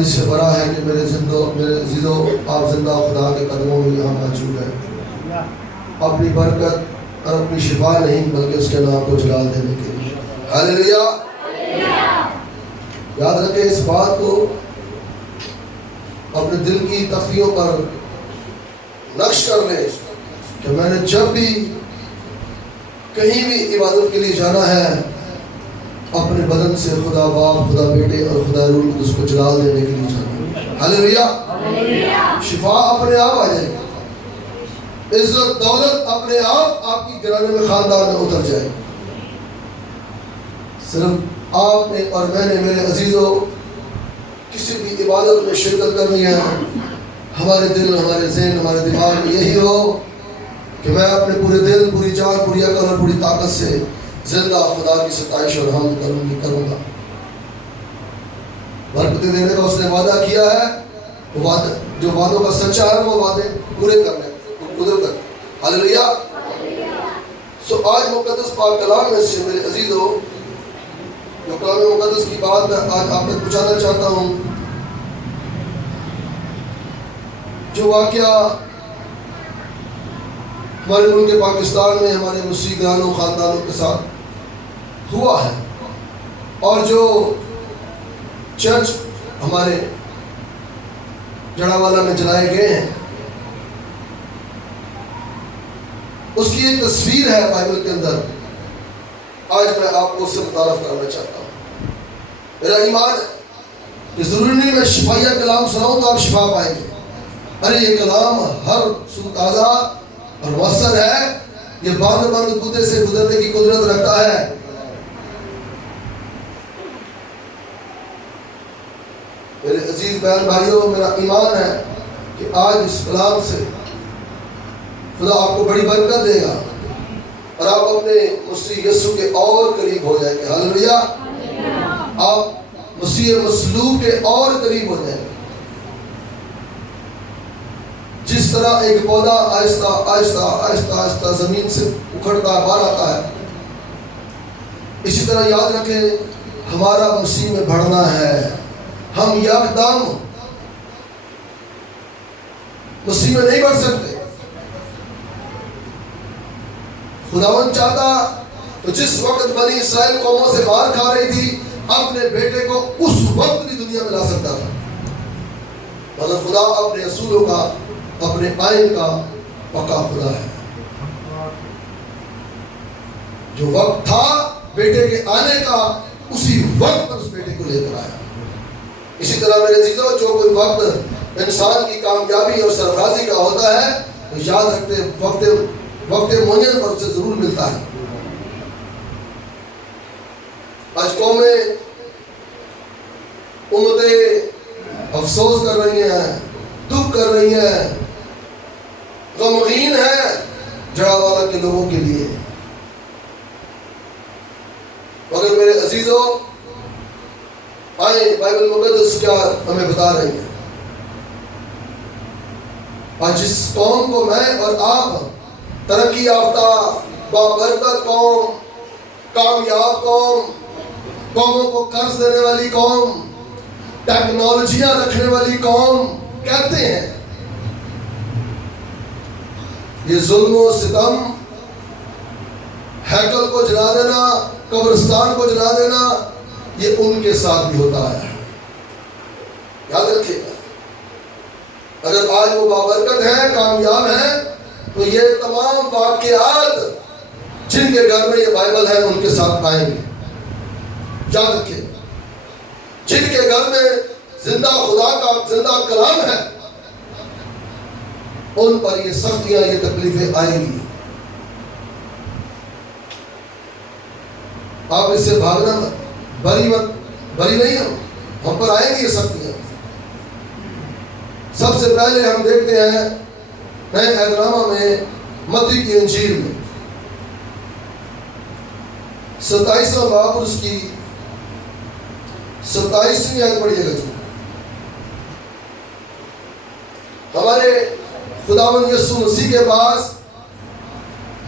اس سے بڑا ہے کہ میرے عزیزو آپ زندہ خدا کے قدموں میں یہاں موجود ہیں، اپنی برکت اور اپنی شفا نہیں بلکہ اس کے نام کو جلال دینے کے لیے۔ ہاللیلویا۔ یاد رکھیں اس بات کو، اپنے دل کی تختیوں پر نقش کر لیں کہ میں نے جب بھی کہیں بھی عبادت کے لیے جانا ہے، اپنے بدن سے خدا باپ، خدا بیٹے اور خدا روح القدس کو جلال دینے کے لیے جانا ہے۔ ہاللیلویا۔ شفا اپنے آپ آ جائے گی، عزت دولت اپنے آپ کی گھرانے میں، خاندان میں اتر جائے گی۔ صرف آپ نے اور میں نے میرے عزیزوں کسی بھی عبادت میں شرکت کرنی ہے، ہمارے دل، ہمارے ذہن، ہمارے دماغ میں یہی ہو کہ میں اپنے پورے دل، پوری جان، پوری عقل اور پوری طاقت سے زندہ خدا کی ستائش اور حمد کروں گا۔ برکتیں دینے کا اس نے وعدہ کیا ہے، وہ وعدہ جو وعدوں کا سچا ہے وہ وعدے پورے کرنے قدرت ہے۔ ہاللیلویا۔ آج مقدس پاک کلام میں سے میرے عزیزوں، جو کلام مقدس کی بات میں آج آپ تک پہنچانا چاہتا ہوں، جو واقعہ ہمارے ملک پاکستان میں ہمارے مسیح گھرانوں خاندانوں کے ساتھ ہوا ہے، اور جو چرچ ہمارے جڑاوالا میں جلائے گئے ہیں، اس کی ایک تصویر ہے بائبل کے اندر۔ آج میں آپ کو اس سے متعارف کرنا چاہتا ہوں۔ میرا ایمان ہے کہ ضروری نہیں میں شفائیہ کلام سناؤں تو آپ شفا پائیں گے۔ ارے یہ کلام ہر سو تازہ اور مؤثر ہے، یہ بند کودے سے گزرنے کی قدرت رکھتا ہے۔ میرے عزیز بہن بھائیوں، میرا ایمان ہے کہ آج اس کلام سے خدا آپ کو بڑی برکت دے گا اور آپ اپنے مسیح یسوع کے اور قریب ہو جائیں گے۔ ہاللیلویا۔ آپ مسیح مصلوب کے اور قریب ہو جائیں گے۔ جس طرح ایک پودا آہستہ آہستہ آہستہ آہستہ زمین سے اکھڑتا باہر آتا ہے، اسی طرح یاد رکھیں ہمارا مسیح میں بڑھنا ہے۔ ہم یکدم مسیح میں نہیں بڑھ سکتے۔ خداوند چاہتا تو جس وقت بنی اسرائیل قوموں سے مار کھا رہی تھی، اپنے بیٹے کو اس وقت بھی دنیا میں لا سکتا تھا، مگر خدا اپنے اصولوں کا، اپنے آئین کا پکا خدا ہے۔ جو وقت تھا بیٹے کے آنے کا، اسی وقت پر اس بیٹے کو لے کر آیا۔ اسی طرح میرے عزیزوں، جو کوئی وقت انسان کی کامیابی اور سرفرازی کا ہوتا ہے تو یاد رکھتے وقت معین پر اسے ضرور ملتا ہے۔ آج قومیں، امتیں افسوس کر رہی ہیں، دکھ کر رہی ہیں، غمگین ہیں جڑاوالا کے لوگوں کے لیے، مگر میرے عزیزوں آئیں بائبل مقدس کیا ہمیں بتا رہی ہے۔ آج جس قوم کو میں اور آپ ترقی یافتہ، بابرکت قوم، کامیاب قوم، قوموں کو قرض دینے والی قوم، ٹیکنالوجیاں رکھنے والی قوم کہتے ہیں، یہ ظلم و ستم، ہیکل کو جلا دینا، قبرستان کو جلا دینا، یہ ان کے ساتھ بھی ہوتا ہے۔ یاد رکھیے گا، اگر آج وہ بابرکت ہیں، کامیاب ہیں، تو یہ تمام واقعات جن کے گھر میں یہ بائبل ہے ان کے ساتھ پائیں گے۔ یاد رکھیے، جن کے گھر میں زندہ خدا کا زندہ کلام ہے، ان پر یہ سختیاں، یہ تکلیفیں آئیں گی۔ آپ اس سے بھاگنا بری نہیں ہو، ہم پر آئیں گی یہ سختیاں۔ سب سے پہلے ہم دیکھتے ہیں نئے عہد نامہ میں متی کی انجیل میں 27واں باب اور اس کی 27ویں آیت پڑھیے گا۔ ہمارے خداوند یسوع مسیح کے پاس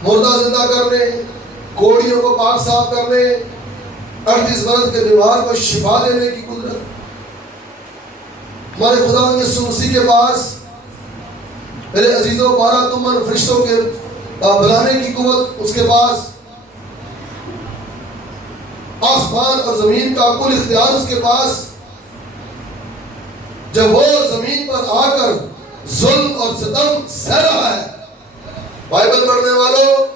مردہ زندہ کرنے، کوڑیوں کو پاک صاف کرنے، 38 برس کے بیمار کو شفا دینے کی قدرت، ہمارے خدا یسوع مسیح کے پاس میرے عزیزوں 12 تمن فرشتوں کے بلانے کی قوت اس کے پاس، آسمان اور زمین کا کل اختیار اس کے پاس. جب وہ زمین پر آ کر ظلم اور ستم سہ رہا ہے، بائبل پڑھنے والوں،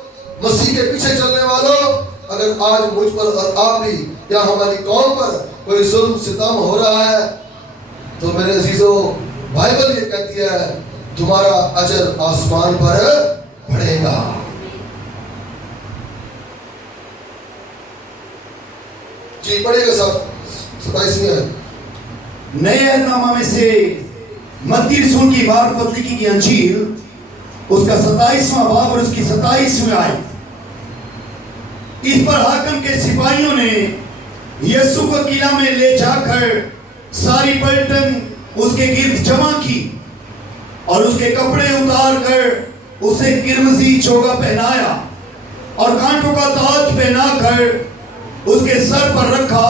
مسیح کے پیچھے چلنے والوں، اگر آج مجھ پر اور آپ بھی یا ہماری قوم پر کوئی ظلم ستم ہو رہا ہے تو میرے عزیزوں بائبل یہ کہتی ہے تمہارا اجر آسمان پر بڑھے گا. جی پڑھیے گا سب 27ویں آیت. نئے عہد نامہ میں سے متی رسول کی معرفت لکھی کی انجیل اس کا 27واں باب اور اس کی 27ویں آیت. اس پر حاکم کے سپاہیوں نے یسوع کو قلعہ میں لے جا کر ساری پلٹن اس کے گرد جمع کی اور اس کے کپڑے اتار کر اسے قرمزی چوگا پہنایا اور کانٹوں کا تاج پہنا کر اس کے سر پر رکھا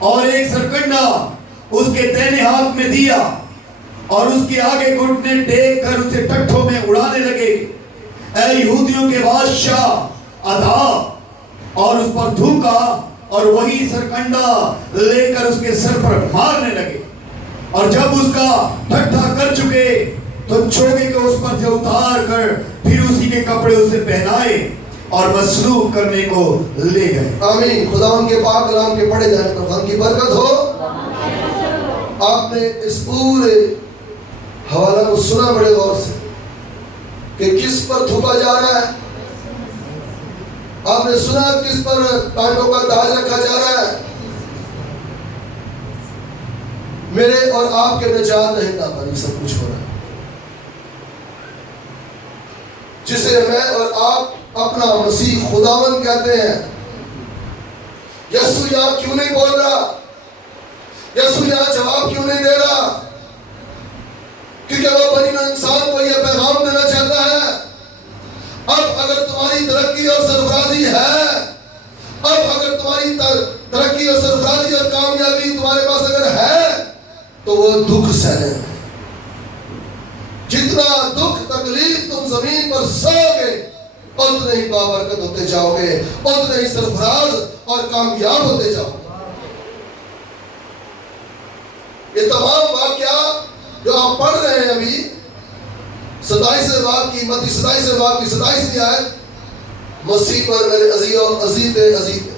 اور ایک سرکنڈا اس کے دائنے ہاتھ میں دیا اور اس کے آگے گھٹنے ٹیک کر اسے ٹٹھوں میں اڑانے لگے. اے یہودیوں کے بادشاہ ادا، اور اس پر تھوکا اور وہی سرکنڈا لے کر اس کے سر پر مارنے لگے. اور جب اس کا ٹھٹھا کر چکے تو چوگے کو اس پر سے اتار کر پھر اسی کے کپڑے اسے پہنائے اور مسلوب کرنے کو لے گئے. آمین. خدا ان کے پاک کلام کے پڑھے جانے پر خدا کی برکت ہو. آپ نے اس پورے حوالہ کو سنا بڑے غور سے کہ کس پر تھوکا جا رہا ہے. آپ نے سنا کس پر کانٹوں کا تاج رکھا جا رہا ہے. میرے اور آپ کے نجات دہندہ پر یہ سب کچھ ہو رہا ہے، جسے میں اور آپ اپنا مسیح خداوند کہتے ہیں. یسوع یہاں کیوں نہیں بول رہا؟ یسوع یہاں جواب کیوں نہیں دے رہا؟ کیونکہ وہ بنی نوع انسان کو یہ پیغام دینا چاہتا ہے اب اگر تمہاری ترقی اور سرفرازی ہے، اب اگر تمہاری ترقی اور سرفرازی اور کامیابی تمہارے پاس اگر ہے تو وہ دکھ سہنے میں. جتنا دکھ تکلیف تم زمین پر سہو گے اتنے ہی بابرکت ہوتے جاؤ گے، اتنے ہی سرفراز اور کامیاب ہوتے جاؤ گے. یہ تمام واقعات جو آپ پڑھ رہے ہیں ابھی 27 باب کی متی 27 باب کی 27ویں آیت مسیح پر میرے عزیز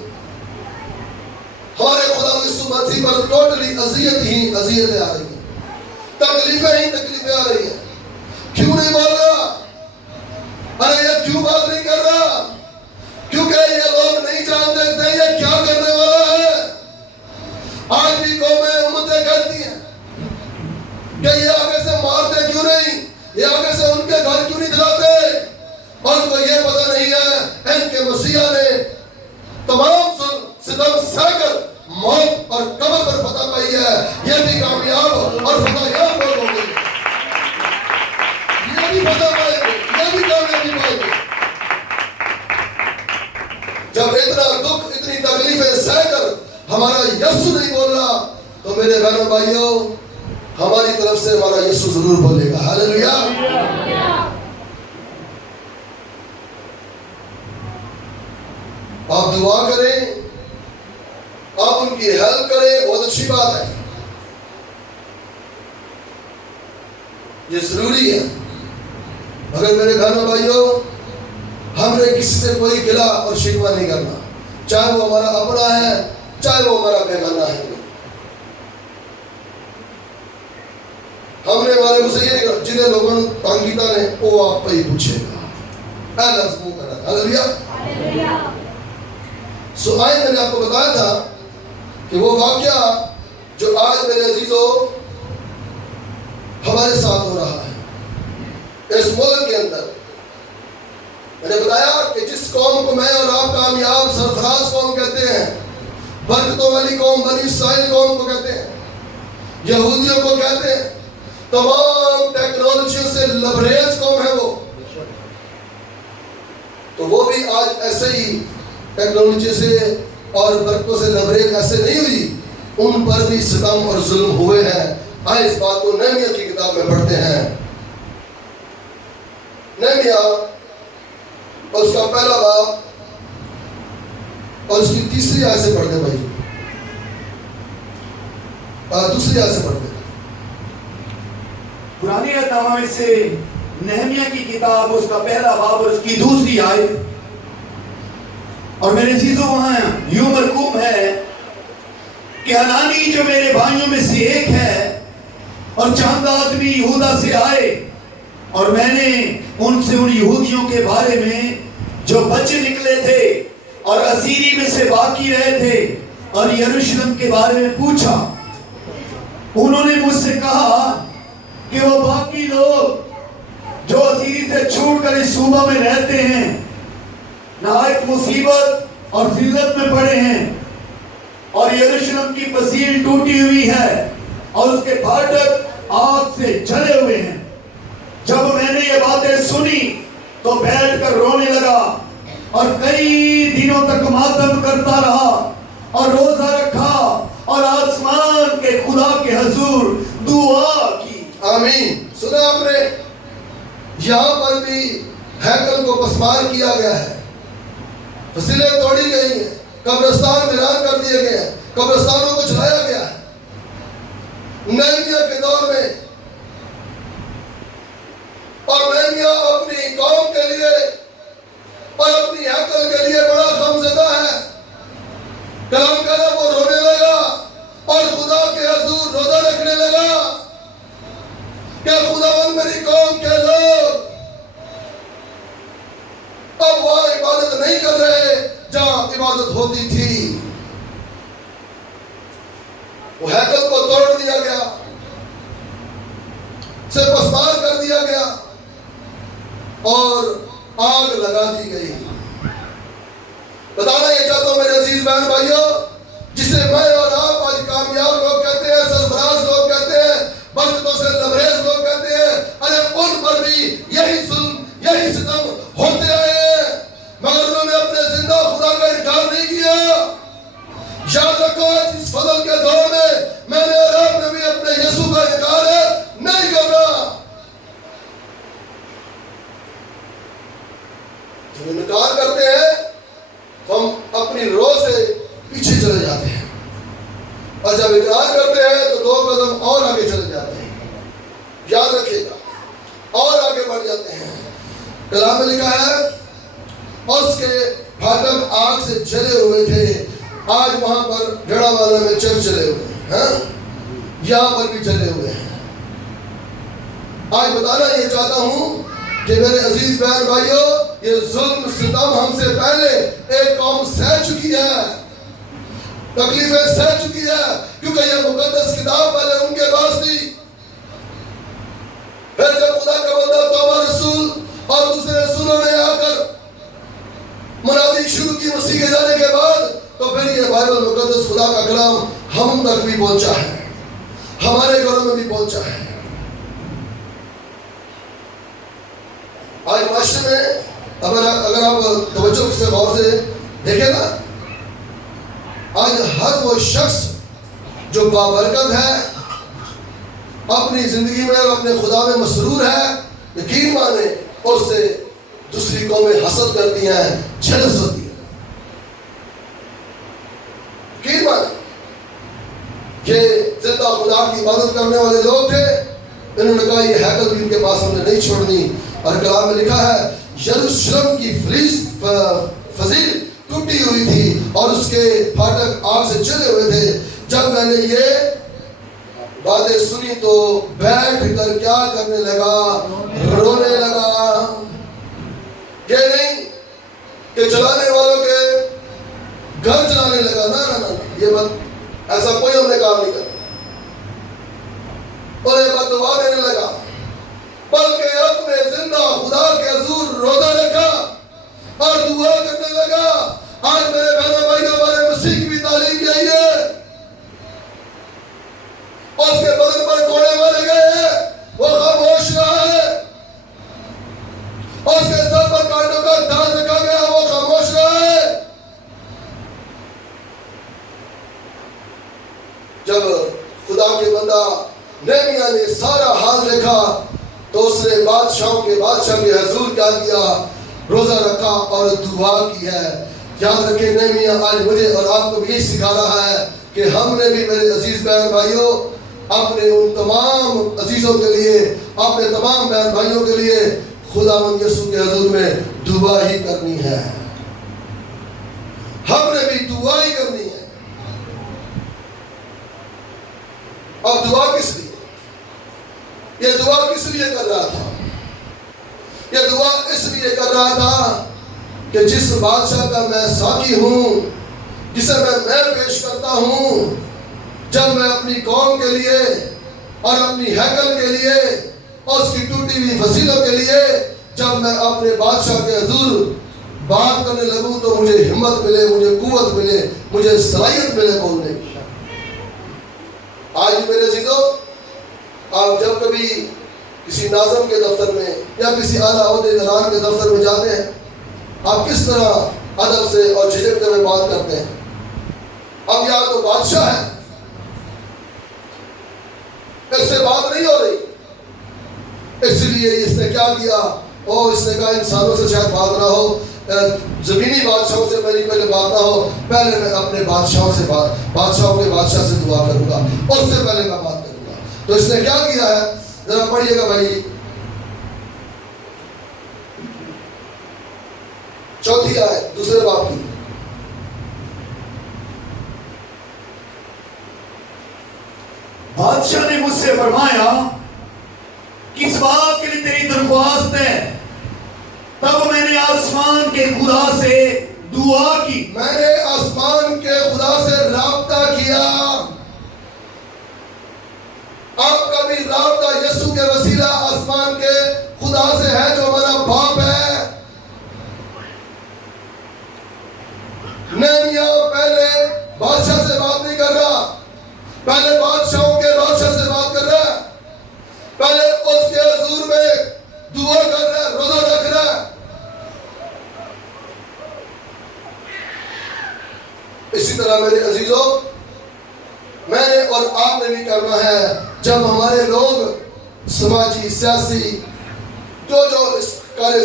ہمارے خدا یسوع مسیح پر ٹوٹلی اذیتیں آ رہی ہیں، تکلیفیں آ رہی ہیں. کیوں نہیں بول رہا؟ ارے یہ کیوں بات نہیں کر رہا؟ کیونکہ یہ لوگ نہیں جانتے تھے یہ کیا کرنے والا ہے. آج بھی قومیں امتیں کرتی ہیں کہ یہ آگے سے مارتے کیوں نہیں، یہ آگے سے ان کے گھر کیوں نہیں جلاتے. اور ان کو یہ پتہ نہیں ہے ان کے مسیح نے تمام ستم سہ کر موت اور قبر پر فتح پائی ہے. یہ بھی کامیاب اور فتح یاب لوگ ہوں گے، یہ بھی فتح پائیں گے، یہ بھی کامیابی پائیں گے. جب اتنا دکھ اتنی تکلیفیں سہ کر ہمارا یسوع نہیں بول رہا تو میرے بہنوں بھائیوں ہماری طرف سے ہمارا یسوع ضرور بولے گا. ہاللویا. آپ دعا کریں، آپ ان کی ہیلپ کریں، بہت اچھی بات ہے، یہ ضروری ہے. مگر میرے بہنوں بھائیوں ہم نے کسی سے کوئی گلہ اور شکوہ نہیں کرنا، چاہے وہ ہمارا اپنا ہے چاہے وہ ہمارا بیگانہ ہے. ہم نے ہمارے مجھ سے یہ نہیں کہا جنہیں لوگوں نے تانگیتا نے وہ آپ پہ ہی پوچھے گا. اے لفظ منہ کرنا. ہاللویا. سو آئے میں نے آپ کو بتایا تھا کہ وہ واقعہ جو آج میرے عزیزوں ہمارے ساتھ ہو رہا ہے اس ملک کے اندر. میں نے بتایا کہ جس قوم کو میں اور آپ کامیاب سرفراز قوم کہتے ہیں، برکتوں والی قوم، بنی اسرائیل قوم کو کہتے ہیں، یہودیوں کو کہتے ہیں، تمام ٹیکنالوجیوں سے لبریز قوم ہے وہ، تو وہ بھی آج ایسے ہی ٹیکنالوجی سے اور برکتوں سے لبریز ایسے نہیں ہوئی. ان پر بھی ستم اور ظلم ہوئے ہیں آئے اس بات کو نہمیہ کی کتاب میں پڑھتے ہیں. نہمیہ اور اس کا پہلا باب اور اس کی تیسری آیت سے پڑھتے بھائی. دوسری آیت سے پڑھتے. پرانے عہد نامہ میں سے نہمیہ کی کتاب اس کا پہلا باب اور اس کی دوسری آیت. اور میرے عزیزوں وہاں یوں مرقوم ہے کہ حنانی جو میرے بھائیوں میں سے ایک ہے اور چند آدمی یہودا سے آئے اور میں نے ان سے ان یہودیوں کے بارے میں جو بچے نکلے تھے اور اسیری میں سے باقی رہے تھے اور یروشلم کے بارے میں پوچھا. انہوں نے مجھ سے کہا کہ وہ باقی لوگ جو اسیری سے چھوٹ کر اس صوبہ میں رہتے ہیں نہایت مصیبت اور ذلت میں پڑے ہیں اور یروشلم کی فصیل ٹوٹی ہوئی ہے اور اس کے پھاٹک آگ سے جلے ہوئے ہیں. جب میں نے یہ باتیں سنی تو بیٹھ کر رونے لگا اور کئی دنوں تک ماتم کرتا رہا اور روزہ رکھا اور آسمان کے خدا کے حضور دعا کی. آمین. سنا آپ نے یہاں پر بھی ہیکل کو پسمار کیا گیا ہے, فصیلیں توڑی گئی ہیں, قبرستان ویران کر دیے گئے ہیں, قبرستانوں کو جلایا گیا ہے. نہمیہ کے دور میں اور نہمیہ اپنی قوم کے لیے اور اپنی ہیکل کے لیے بڑا غمزدہ ہے. کلام کرا وہ رونے لگا اور خدا کے حضور روزہ رکھنے لگا کہ خداوند میری قوم کے لوگ اب وہاں عبادت نہیں کر رہے جہاں عبادت ہوتی تھی. وہ ہیکل کو توڑ دیا گیا, سے پسمار کر دیا گیا اور آگ لگا دی گئی. بتانا یہ چاہتا ہوں میرے عزیز بہن بھائیوں, جسے میں اور آپ آج کامیاب لوگ کہتے ہیں, سرفراز لوگ کہتے ہیں, برکتوں سے لبریز لوگ کہتے ہیں, ارے ان پر بھی یہی ظلم یہی ستم ہوتے آئے مگر انہوں نے اپنے زندہ خدا کا انکار نہیں کیا. یاد رکھو اس فضل کے دور میں نے اور آپ نے بھی اپنے یسوع کا انکار نہیں کرنا. جب انکار کرتے ہیں ہم اپنی روح سے پیچھے چلے جاتے ہیں اور جب اقرار کرتے ہیں تو 2 قدم اور آگے چلے جاتے ہیں. یاد رکھیے گا, اور آگے بڑھ جاتے ہیں. کلام میں لکھا ہے اور اس کے پھاٹک آگ سے جلے ہوئے تھے. آج وہاں پر جڑا والا میں چرچ جلے ہوئے ہیں, یہاں پر بھی جلے ہوئے ہیں. آج بتانا یہ چاہتا ہوں کہ میرے عزیز بہن بھائیوں, یہ ظلم ستم ہم سے پہلے ایک قوم سہ چکی ہے, تکلیفیں سہ چکی ہے, کیونکہ یہ مقدس کتاب پہلے ان کے پاس تھی. پھر جب خدا کا بندہ توبہ رسول اور دوسرے رسولوں نے آ کر منادی شروع کی مسیح کے جانے کے بعد, تو پھر یہ بائبل مقدس خدا کا کلام ہم تک بھی پہنچا ہے, ہمارے گھروں میں بھی پہنچا ہے. آج معاشرے میں اگر آپ توجہ سے غور سے دیکھیں نا, آج ہر وہ شخص جو بابرکت ہے, اپنی زندگی میں اور اپنے خدا میں مسرور ہے, یقین مانے اس سے دوسری قومیں حسد کرتی ہیں, جلس ہوتی ہیں. یقین مانے یہ زندہ خدا کی عبادت کرنے والے لوگ تھے, انہوں نے کہا یہ ہیکل بھی ان کے پاس ہم نے نہیں چھوڑنی. اور کلام میں لکھا ہے یروشلم کی فضیل ٹوٹی ہوئی تھی اور اس کے پھاٹک آگ سے جلے ہوئے تھے. جب میں نے یہ باتیں سنی تو بیٹھ کر کیا کرنے لگا, رونے لگا. یہ نہیں کہ چلانے والوں کے گھر چلانے لگا, نا یہ بات ایسا کوئی ہم نے کام نہیں کرا. اور یہ بات دعا دینے لگا, بلکہ اپنے زندہ خدا کے حضور روزہ رکھا اور دعا کرنے لگا. آج میرے بہنوں بھائیوں ہمارے مسیح کی بھی تعلیم یہی ہے. اور اس کے بدن پر کوڑے مارے گئے ہیں, وہ خاموش رہا ہے. اور اس کے سر پر کانٹوں کا تاج رکھا گیا, وہ خاموش رہا ہے. جب خدا کے بندہ نہمیا نے سارا حال دیکھا تو اس نے بادشاہ کے حضور کیا کیا؟ روزہ رکھا اور دعا کی ہے۔ یاد رکھیں نہمیا آج مجھے اور آپ کو بھی یہی سکھا رہا ہے کہ ہم نے بھی میرے عزیز بہن بھائیوں اپنے ان تمام عزیزوں کے لیے، اپنے تمام بہن بھائیوں کے لیے خداوند یسوع کے حضور میں دعا ہی کرنی ہے۔ ہم نے بھی دعا ہی کرنی ہے۔ اب دعا کس لیے؟ یہ دعا کس لیے کر رہا تھا؟ یہ دعا اس لیے کر رہا تھا کہ جس بادشاہ کا میں ساقی ہوں، جسے میں پیش کرتا ہوں، جب میں اپنی قوم کے لیے اور اپنی ہیکل کے لیے اور اس کی ٹوٹی ہوئی فصیلوں کے لیے جب میں اپنے بادشاہ کے حضور بات کرنے لگوں تو مجھے ہمت ملے، مجھے قوت ملے، مجھے صلاحیت ملے بولنے کی۔ آج میرے عزیزوں، آپ جب کبھی کسی ناظم کے دفتر میں یا کسی اعلیٰ عہدیدار کے دفتر میں جاتے ہیں، آپ کس طرح ادب سے اور جھجکتے ہوئے بات کرتے ہیں؟ اب یہاں تو بادشاہ ہے، اس سے بات نہیں ہو رہی، اس لیے اس نے کیا کیا؟ اس نے کہا انسانوں سے شاید بات نہ ہو، زمینی بادشاہوں سے میری پہلے بات نہ ہو، پہلے میں اپنے بادشاہوں کے بادشاہ سے دعا کروں گا، اور اس سے پہلے میں بات کروں گا۔ تو اس نے کیا کیا ہے؟ ذرا پڑھیے گا بھائی، 4 آیت دوسرے باب کی۔ بادشاہ نے مجھ سے فرمایا کس بات کے لیے تیری درخواست ہے؟ تب میں نے آسمان کے خدا سے دعا کی۔ میں نے آسمان کے خدا سے رابطہ کیا۔ آپ کا بھی رابطہ یسوع کے وسیلہ آسمان کے خدا سے ہے جو ہمارا باپ ہے۔ نہمیا پہلے بادشاہ سے بات نہیں کر رہا، پہلے بادشاہوں کے بادشاہ سے بات کر رہا ہے، پہلے اس کے حضور میں دعا کر رہا ہے، روزہ رکھ رہا ہے۔ اسی طرح میرے عزیزوں، میں نے اور آپ نے بھی کرنا ہے۔ جب ہمارے لوگ سماجی، سیاسی جو اس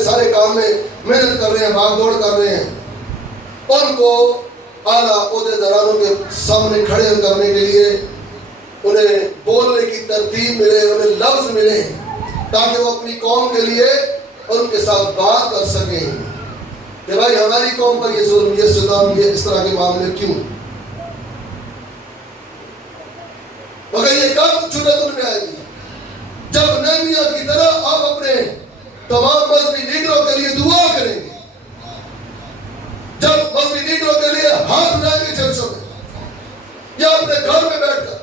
سارے کام میں محنت کر رہے ہیں، بھاگ دوڑ کر رہے ہیں، ان کو اعلیٰ عہدیداروں کے سامنے کھڑے کرنے کے لیے انہیں بولنے کی ترتیب ملے، انہیں لفظ ملے، تاکہ وہ اپنی قوم کے لیے ان کے ساتھ بات کر سکیں کہ بھائی ہماری قوم پر یہ ظلم، یہ ستم، یہ اس طرح کے معاملے کیوں؟ مگر یہ کب جرأت ان میں آئے گی؟ جب نہمیا کی طرح آپ اپنے تمام مذہبی لیڈروں کے لیے دعا کریں گے، جب مذہبی لیڈروں کے لیے ہاتھ اٹھائیں گے چرچوں میں یا اپنے گھر میں بیٹھ کر،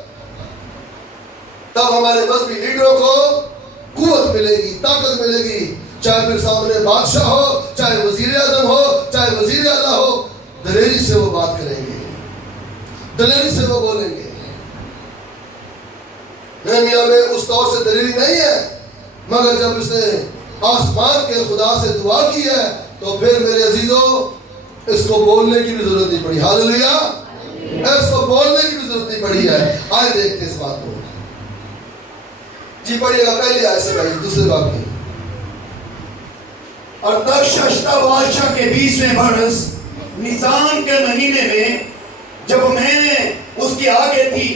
تب ہمارے مذہبی لیڈروں کو قوت ملے گی، طاقت ملے گی، چاہے پھر سامنے بادشاہ ہو، چاہے وزیر اعظم ہو، چاہے وزیر اعلیٰ ہو، دلیری سے وہ بات کریں گے، دلیری سے وہ بولیں گے۔ نہمیا میں اس طور سے دلیری نہیں ہے، مگر جب اس نے آسمان کے خدا سے دعا کی ہے تو پھر میرے عزیزوں اس کو بولنے کی بھی ضرورت نہیں پڑی۔ ہاللیلویہ، اس کو بولنے کی بھی ضرورت نہیں پڑی ہے۔ آئے دیکھتے اس بات کو، جی پڑھیے گا پہلی آیت سے بھائی، دوسرے باب کی۔ اور ترششتہ بادشاہ کے 20ویں برس نیسان کے مہینے میں جب میں اس کے آگے تھی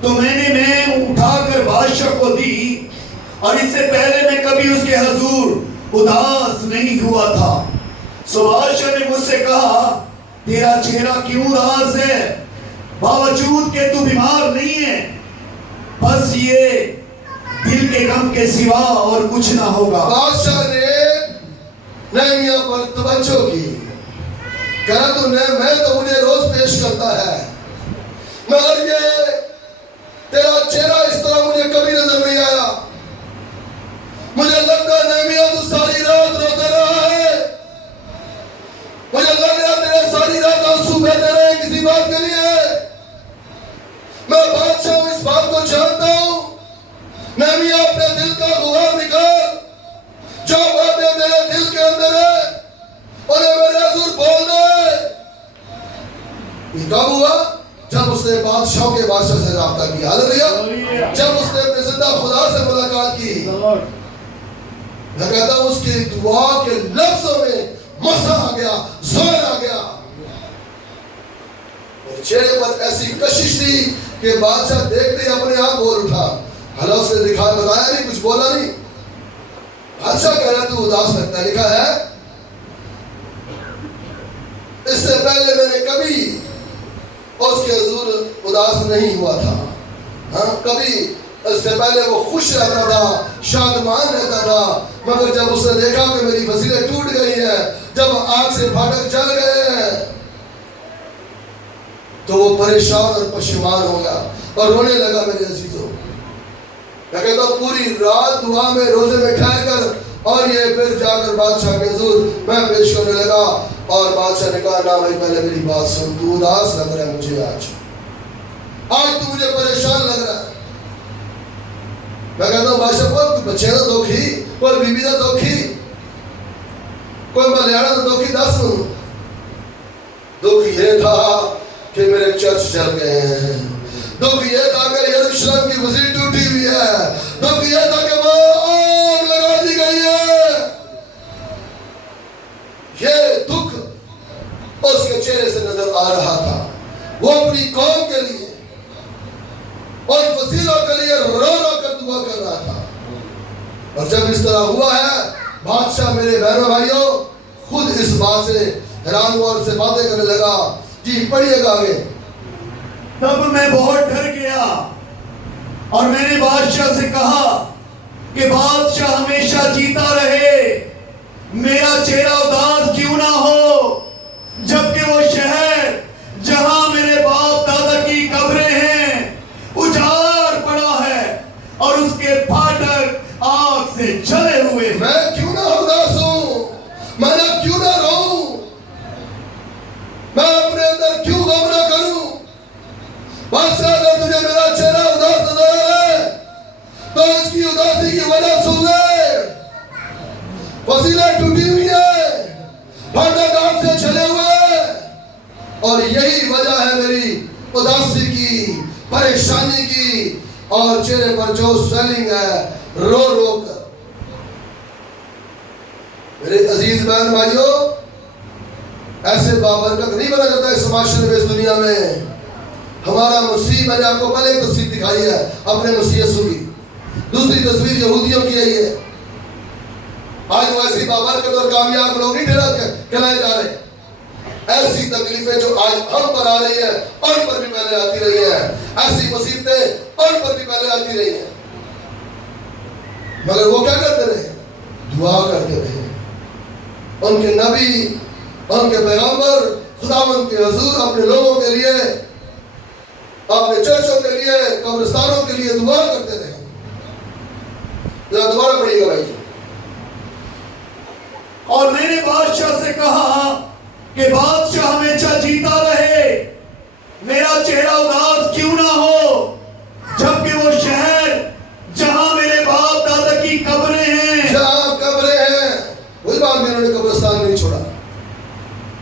تو میں نے اٹھا کر بادشاہ کو دی، اور اس سے پہلے میں کبھی اس کے حضور اداس نہیں ہوا تھا۔ سو بادشاہ نے مجھ سے کہا تیرا چہرہ کیوں اداس ہے، باوجود کہ تو بیمار نہیں ہے؟ بس یہ دل کے غم کے سوا اور کچھ نہ ہوگا۔ بادشاہ نے نہمیا پر توجہ کی، کہا تو میں تو مجھے روز پیش کرتا ہے، مگر یہ تیرا چہرہ اس طرح مجھے کبھی نظر نہیں آیا۔ مجھے لگتا ہے نہمیا تو ساری رات روتا رہا ہے، مجھے لگ رہا تیرے ساری رات آنسو بہتے رہے کسی بات کے لیے۔ میں بادشاہ ہوں، اس بات کو جانتا ہوں۔ نہمیا اپنے دل کا غبار نکال، جو باتیں تیرے دل کے اندر ہے انہیں میرے حضور بول دے۔ یہ کب ہوا؟ بادشاہوں کے بادشاہ سے رابطہ کیا. ہاللیلویہ. جب اس نے اپنے زندہ خدا سے ملاقات کی, میں کہتا ہوں اس کی دعا کے لفظوں میں مسا آ گیا, زور آ گیا, اور چہرے پر ایسی کشش تھی کہ بادشاہ دیکھتے ہی اپنے آپ بول اٹھا. حالا اس نے بتایا نہیں, کچھ بولا نہیں. بادشاہ کہہ رہا تو اداس لگتا ہے. لکھا ہے اس سے پہلے میں نے کبھی اس کے حضور اداس نہیں ہوا تھا. ہاں, کبھی اس سے پہلے وہ خوش رہتا تھا, شادمان رہتا تھا, مگر جب اس نے دیکھا کہ میری وسیلے ٹوٹ گئی ہیں, جب آگ سے پھاٹک جل گئے ہیں, تو وہ پریشان اور پشیمان ہو گیا اور رونے لگا. میرے عزیزوں, میں کہتا ہوں پوری رات دعا میں روزے میں ٹھہر کر اور یہ پھر جا کر بادشاہ کے حضور میں پیش کرنے لگا, اور بادشاہ نے کہا نا بھائی پہلے میری بات سن, تو اداس لگ رہا ہے مجھے, آج تو مجھے پریشان لگ رہا ہے. میں کہتا ہوں بادشاہ کوئی بچے نہ دکھی, کوئی بیوی نہ دکھی, کوئی ملیاڑا نہ دکھی, دس دکھ یہ تھا کہ میرے چرچ جل گئے ہیں, دکھ یہ تھا کہ یروشلم کی مسجد ٹوٹی ہوئی ہے, دکھ یہ تھا کہ وہ آگ لگا دی گئی ہے. یہ دکھ اس کے چہرے سے نظر آ رہا تھا. وہ اپنی قوم کے لیے اور وسیلوں کے لیے رو رو کر دعا کر رہا تھا. اور جب اس طرح ہوا ہے, بادشاہ میرے بہنوں بھائیوں خود اس بات سے حیران ہوا اور سے باتیں کرنے لگا. جی پڑھیے گا آگے. تب میں بہت ڈر گیا اور میں نے بادشاہ سے کہا کہ بادشاہ ہمیشہ جیتا رہے, میرا چہرہ اداس کیوں نہ ہو, جبکہ وہ شہر جہاں میرے باپ دادا کی قبریں ہیں اجاڑ پڑا ہے اور اس کے پھاٹک آگ سے جلے ہوئے. میں کیوں نہ اداس ہوں, میں نہ کیوں نہ روؤں, میں اپنے اندر کیوں غم نہ کروں. بادشاہ اگر تجھے میرا چہرہ اداس نظر آئے تو اس کی اداسی کی وجہ سن لے. وسیلے ٹوٹی ہوئی ہے, پھاٹک آگ سے جلے ہوئے, اور یہی وجہ ہے میری اداسی کی, پریشانی کی, اور چہرے پر جو سویلنگ ہے رو رو کر. میرے عزیز بہن بھائیوں, ایسے بابرکت نہیں بنا جاتا اس معاشرے میں, اس دنیا میں. ہمارا مسیح, میں نے آپ کو پہلے ایک تصویر دکھائی ہے اپنے مسیح یسوع کی, دوسری تصویر یہودیوں کی ہے. یہ آج وہ ایسی بابرکت اور کامیاب لوگ نہیں کہلائے جا رہے. ایسی تکلیفیں جو آج ہم پر آ رہی ہیں ان پر بھی پہلے آتی رہی ہیں, ایسی مصیبتیں ان پر بھی پہلے آتی رہی ہیں, مگر وہ کیا کرتے رہے؟ دعا کرتے رہے. ان کے نبی, ان کے پیغمبر خداوند کے حضور اپنے لوگوں کے لیے, اپنے چرچوں کے لیے, قبرستانوں کے لیے دعا کرتے رہے. ذرا دوبارہ پڑھیے گا بھائی. اور میں نے بادشاہ سے کہا کہ بادشاہ ہمیشہ جیتا رہے, میرا چہرہ اداس کیوں نہ ہو, جبکہ وہ شہر جہاں میرے باپ دادا کی قبریں ہیں, جہاں قبریں ہیں, کوئی بات نہیں, انہوں نے قبرستان نہیں چھوڑا,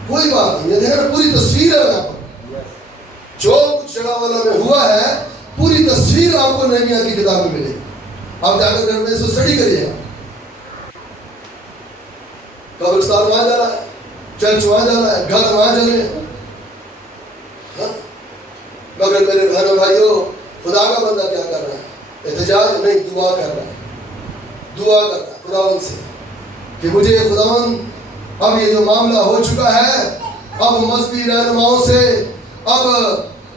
کوئی بات نہیں. یہ دیکھنا پوری تصویر ہے یہاں پر, جو کچھ جگہ والا میں ہوا ہے پوری تصویر آپ کو نہیمیہ کی کتاب میں ملے. آپ جا کر گھر میں اس کو اسٹڈی کریے. قبرستان وہاں جا رہا ہے, چرچ وہاں جا رہا ہے, گھر وہاں جلے. مگر میرے بہنوں بھائیوں, خدا کا بندہ کیا کر رہا ہے؟ احتجاج نہیں, دعا کر رہا ہے. دعا کر رہا ہے خداوند سے کہ مجھے خداوند, اب یہ جو معاملہ ہو چکا ہے, اب مذہبی رہنماؤں سے, اب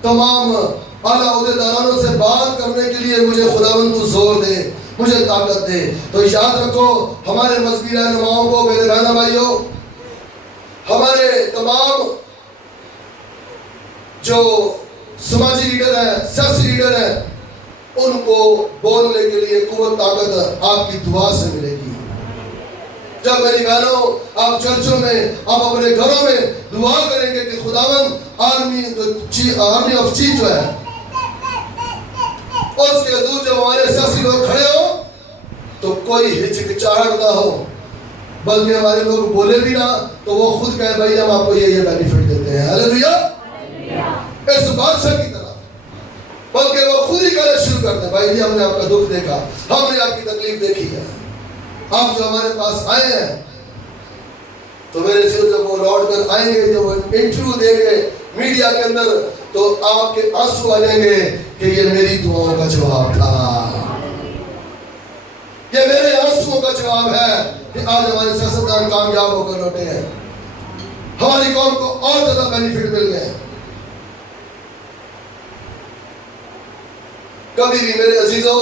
تمام اعلیٰ عہدیداروں سے بات کرنے کے لیے مجھے خداوند تو زور دے, مجھے طاقت دے. تو یاد رکھو ہمارے مذہبی رہنماؤں کو, میرے بہنوں بھائیوں, ہمارے تمام جو سماجی لیڈر ہیں, سیاسی لیڈر ہیں, ان کو بولنے کے لیے قوت طاقت آپ کی دعا سے ملے گی. جب میری بہنوں آپ چرچوں میں, آپ اپنے گھروں میں دعا کریں گے کہ خداوند آرمی آف چیف جو ہے اس کے حضور جب ہمارے سیاسی لوگ کھڑے ہو تو کوئی ہچکچاہٹ نہ ہو, بلکہ ہمارے لوگ بولے بھی نہ تو وہ خود کہے بھائی ہم آپ کو یہ بینیفٹ دیتے ہیں. ہاللیلویہ. اس بادشاہ کی طرح کرتے ہیں بھائی جی ہم نے آپ کا دکھ دیکھا, ہم نے آپ کی تکلیف دیکھی ہے, آپ جو ہمارے پاس آئے ہیں. تو میرے سے جب وہ لوٹ کر آئیں گے, جب وہ انٹرویو دیں گے میڈیا کے اندر, تو آپ کے آنسو آ جائیں گے کہ یہ میری دعاؤں کا جواب تھا, یہ میرے آنسوؤں کا جواب ہے کہ آج ہمارے سیاستدان کامیاب ہو کر لوٹے ہیں, ہماری قوم کو اور زیادہ بینیفٹ مل گئے. کبھی بھی میرے عزیزوں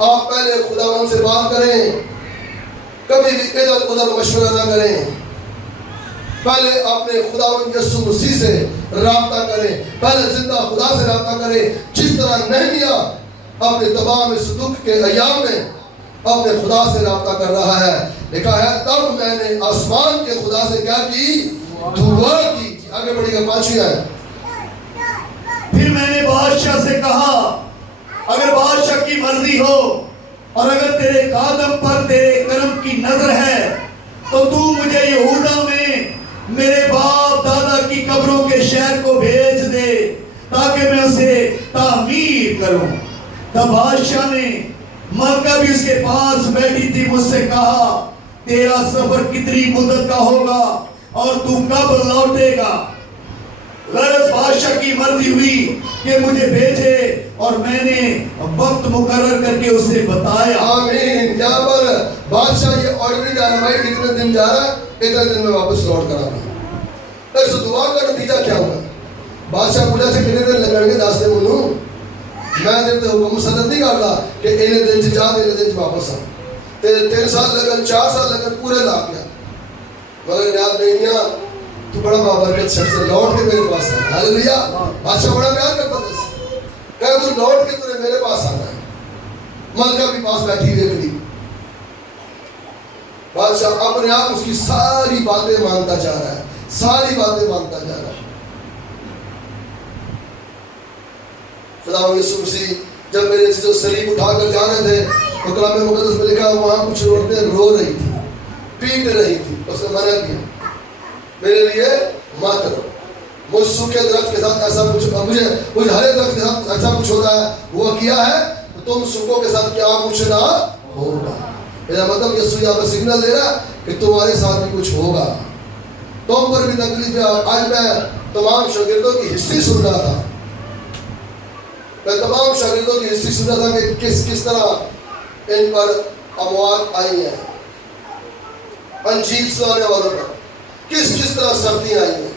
آپ پہلے خداوند سے بات کریں, کبھی بھی ادھر ادھر مشورہ نہ کریں, پہلے اپنے خداوند یسوع مسیح سے رابطہ کریں, پہلے زندہ خدا سے رابطہ کریں. جس طرح نہمیا اپنے تمام اس دکھ کے ایام میں اپنے خدا سے رابطہ کر رہا ہے, لکھا ہے تب میں نے آسمان کے خدا سے کیا کی, دعا کی. آگے بڑھی گا 5ویں آیت. پھر میں نے بادشاہ سے کہا اگر بادشاہ کی مرضی ہو اور اگر تیرے قدم پر تیرے کرم کی نظر ہے تو تو مجھے یہودا میں میرے باپ دادا کی قبروں کے شہر کو بھیج دے تاکہ میں اسے تعمیر کروں. تب بادشاہ نے, ملکہ بھی اس کے پاس بیٹھی تھی, مجھ سے کہا تیرا سفر کتنی مدت کا ہوگا اور تو کب لوٹے گا. غرض بادشاہ کی مرضی ہوئی کہ مجھے بھیجے اور میں نے وقت مقرر کر کے اسے بتایا. آمین. یہاں پر بادشاہ یہ آرڈر نہیں ڈالا بھائی کتنے دن جا رہا ہے, اتنے دن میں واپس لوٹ کر آنا. اس دعا کا نتیجہ کیا ہوگا؟ بادشاہ پوچھا سے کتنے دن لگیں گے, 10 دن منو میں دن حکم صدر نہیں کرتا کہ انہیں دن سے جا انہیں دن سے واپس آ. 3 سال لگن 4 سال لگن پورے لا گیا, مگر یاد نہیں گیا تو بڑا بابرکت شخص ہے, لوٹ کے میرے پاس آنا. ہاللیلویا. بادشاہ بڑا پیار کرتا تھا اس سے, کہ تو لوٹ کے تو نے میرے پاس آنا ہے. ملکہ بھی پاس بیٹھی ہوئی قریب. بادشاہ اپنے آپ اس کی ساری باتیں مانتا جا رہا ہے, ساری باتیں مانتا جا رہا ہے. خداوند یسوع مسیح جب میرے عزیزوں صلیب اٹھا کر جا رہے تھے تو کلام مقدس میں لکھا وہاں کچھ عورتیں رو رہی تھی, پیٹ رہی تھی. اس نے منع کیا میرے لیے مت رو, مجھ سوکھے درخت کے ساتھ ایسا کچھ, مجھے ہرے درخت کے ساتھ ایسا کچھ ہو رہا ہے, وہ کیا ہے تو تم سوکھوں کے ساتھ کیا کچھ نہ ہوگا. میرا مطلب یسوع یہاں پر سگنل دے رہا ہے کہ تمہارے ساتھ بھی کچھ ہوگا, تم پر بھی تکلیف ہے. آج میں تمام شاگردوں کی ہسٹری سن رہا تھا, میں تمام شاگردوں کی ہسٹری سن رہا تھا کہ کس طرح ان پر اموات آئی ہیں, انجیل سنانے والوں پر کس طرح سختیاں آئی ہیں.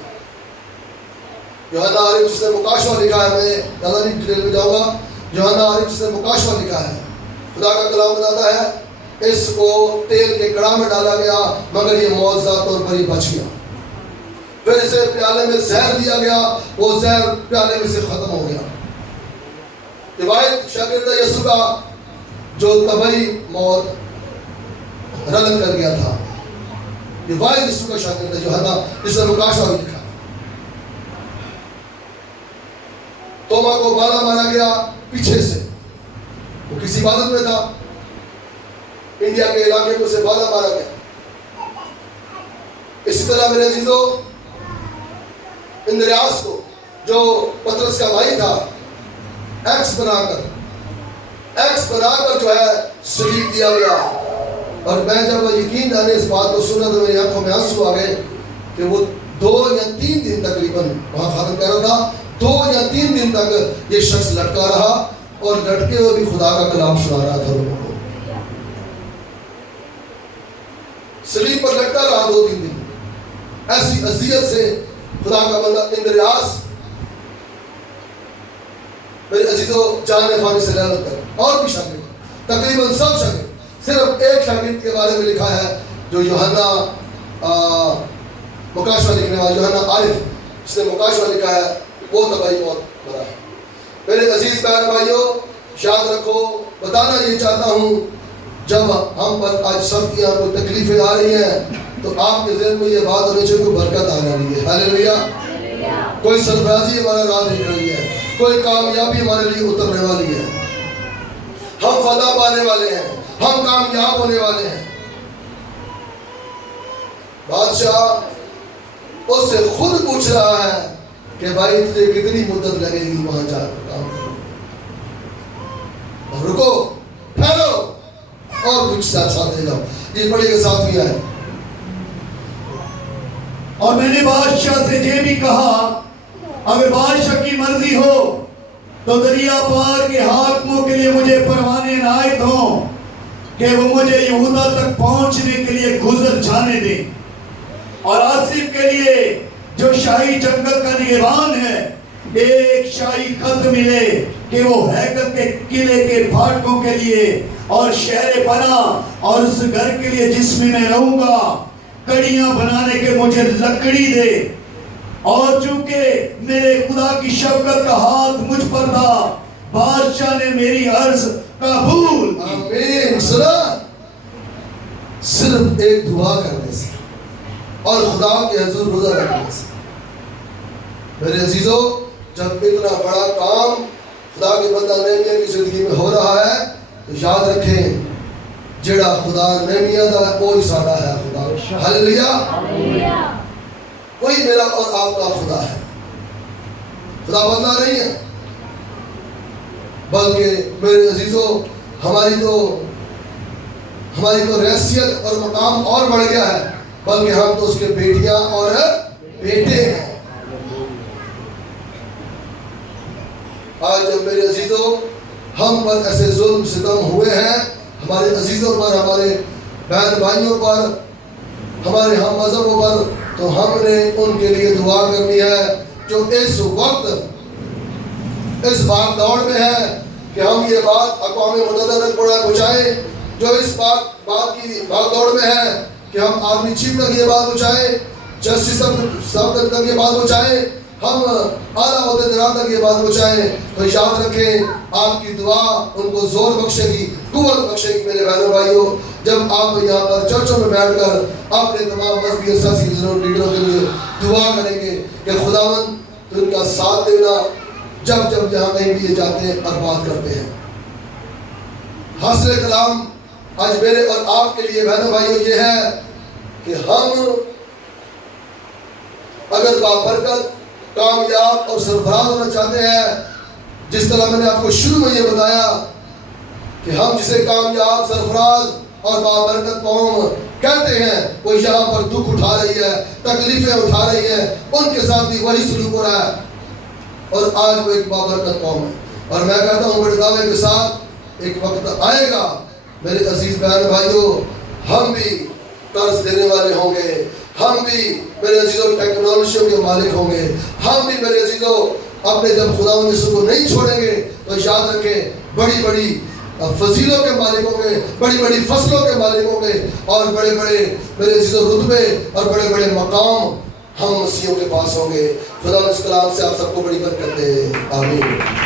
یوحنا عارف جس نے مکاشفہ لکھا ہے, میں زیادہ نہیں ڈیٹیل میں جاؤں گا, یوحنا عارف جس نے مکاشفہ لکھا ہے, خدا کا کلام بتاتا ہے اس کو تیل کے کڑا میں ڈالا گیا مگر یہ معجزہ طور پر ہی بچ گیا. پھر اسے پیالے میں زہر دیا گیا, وہ زہر پیالے میں سے ختم ہو گیا. روایت شاگرد یسوع کا جو طبعی موت رلن کر گیا تھا, روایت یسوع کا شاگرد یوحنا جس نے مکاشفہ بھی لکھا. توما کو بالا مارا گیا پیچھے سے, وہ کسی عبادت میں تھا, انڈیا کے علاقے میں اسے بالا مارا گیا. اسی طرح میرے عزیزوں اندریاس کو جو پترس کا بھائی تھا, ایکس بنا کر جو ہے صلیب دیا گیا. اور میں جب یقین جانے اس بات کو سنا تو میری آنکھوں میں آنسو آ گئے کہ وہ 2 یا 3 دن تقریباً وہاں خاتم کہہ رہا تھا, 2 یا 3 دن تک یہ شخص لٹکا رہا اور لٹکے ہوئے بھی خدا کا کلام سنا رہا تھا لوگوں کو. صلیب پر لٹکا رہا 2-3 دن. ایسی اذیت سے خدا کا بندہ اندریاس میرے عزیزوں جان فانی سے لعنت کر, اور بھی شاگرد تقریباً سب شاگرد, صرف ایک شاگرد کے بارے میں لکھا ہے جو یوحنا مکاشفہ لکھنے والا یوحنا عارف جس نے مکاشفہ لکھا ہے, وہ طبعی موت مرا ہے. میرے عزیز بہن بھائیوں یاد رکھو, بتانا یہ چاہتا ہوں جب ہم پر آج سختیاں کوئی تکلیفیں آ رہی ہیں تو آپ کے ذہن میں یہ بات ہونی چاہیے کوئی برکت آ رہی ہے. ہاللیلویا. کوئی سرفرازی ہمارا راہ دیکھ رہی ہے, کوئی کامیابی ہمارے لیے اترنے والی ہے, ہم فتح پانے والے ہیں, ہم کامیاب ہونے والے ہیں. بادشاہ اس سے خود پوچھ رہا ہے کہ بھائی تجھے کتنی مدت لگے گی وہاں جا کر کام کرو. کچھ ساتھ دے گا. یہ پڑھیے گا 7ویں آیت. اور میں نے بادشاہ سے یہ بھی کہا اگر بادشاہ کی مرضی ہو تو دریا پار کے حاکموں کے لیے مجھے پروانے عنایت ہوں کہ وہ مجھے یہودا تک پہنچنے کے لیے گزر جانے دیں، اور آصف کے لیے جو شاہی جنگل کا نگہبان ہے ایک شاہی خط ملے کہ وہ ہیکل کے قلعے کے پھاٹکوں کے لیے اور شہر پناہ اور اس گھر کے لیے جس میں میں رہوں گا کڑیاں بنانے کے مجھے لکڑی دے. اور چونکہ میرے خدا کی شفقت کا ہاتھ مجھ پر تھا بادشاہ نے میری عرض قبول. آمین. سنا، صرف ایک دعا کرنے سے اور خدا کے حضور روزہ رکھنے سے. میرے عزیزو، جب اتنا بڑا کام خدا کے بندہ نہیمیہ کی زندگی میں ہو رہا ہے تو یاد رکھیں جڑا خدا نہیمیہ دا ہے وہی ساڈا ہے خدا. ہلیلویا. کوئی میرا اور آپ کا خدا ہے، خدا بدلا نہیں ہے. بلکہ میرے عزیزو ہماری تو حیثیت اور مقام اور بڑھ گیا ہے، بلکہ ہم تو اس کے بیٹیاں اور بیٹے ہیں. آج جب میرے عزیزو ہم پر ایسے ظلم ستم ہوئے ہیں، ہمارے عزیزوں پر، ہمارے بہن بھائیوں پر، ہمارے ہم مذہبوں پر، تو ہم نے ان کے لیے دعا کرنی ہے جو اس وقت اس بھاگ دوڑ میں ہے کہ ہم یہ بات اقوام متحدہ تک پہنچائیں، جو اس بات کی بھاگ دوڑ میں ہے کہ ہم آرمی چیف تک یہ بات پہنچائیں، جسٹس صاحب تک یہ بات پہنچائیں، ہم اعلیٰ عہدیداران تک یہ بات پہنچائیں. تو یاد رکھیں آپ کی دعا ان کو زور بخشے گی، قوت بخشے گی. میرے بہنوں بھائیوں، جب آپ یہاں پر چرچوں میں بیٹھ کر اپنے تمام مذہبی اور سیاسی لیڈروں کے لیے دعا کریں گے کہ خداوند تو ان کا ساتھ دینا جب جہاں کہیں بھی یہ جاتے ہیں اور بات کرتے ہیں. حاصل کلام آج میرے اور آپ کے لیے بہنوں بھائیوں یہ ہے کہ ہم اگر بابرکت، کامیاب اور سرفراز ہونا چاہتے ہیں، جس طرح میں نے آپ کو شروع میں یہ بتایا کہ ہم جسے کامیاب، سرفراز اور بابرکت قوم کہتے ہیں، وہ یہاں پر دکھ اٹھا رہی ہے، تکلیفیں اٹھا رہی ہے، ان کے ساتھ بھی وہی سلوک ہو رہا ہے، اور آج وہ ایک بابرکت قوم ہے. اور میں کہتا ہوں بڑے دعوے کے ساتھ ایک وقت آئے گا میرے عزیز بہن بھائیوں، ہم بھی قرض دینے والے ہوں گے، ہم بھی میرے عزیزوں ٹیکنالوجیوں کے مالک ہوں گے، ہم بھی میرے عزیزوں اپنے جب خدا و یسوع کو نہیں چھوڑیں گے تو یاد رکھیں بڑی بڑی فضیلوں کے مالک ہوں گے، بڑی بڑی فصلوں کے مالک ہوں گے، اور بڑے بڑے میرے عزیزوں رتبے اور بڑے بڑے مقام ہم مسیحوں کے پاس ہوں گے. خدا اس کلام سے آپ سب کو بڑی برکت دے. آمین.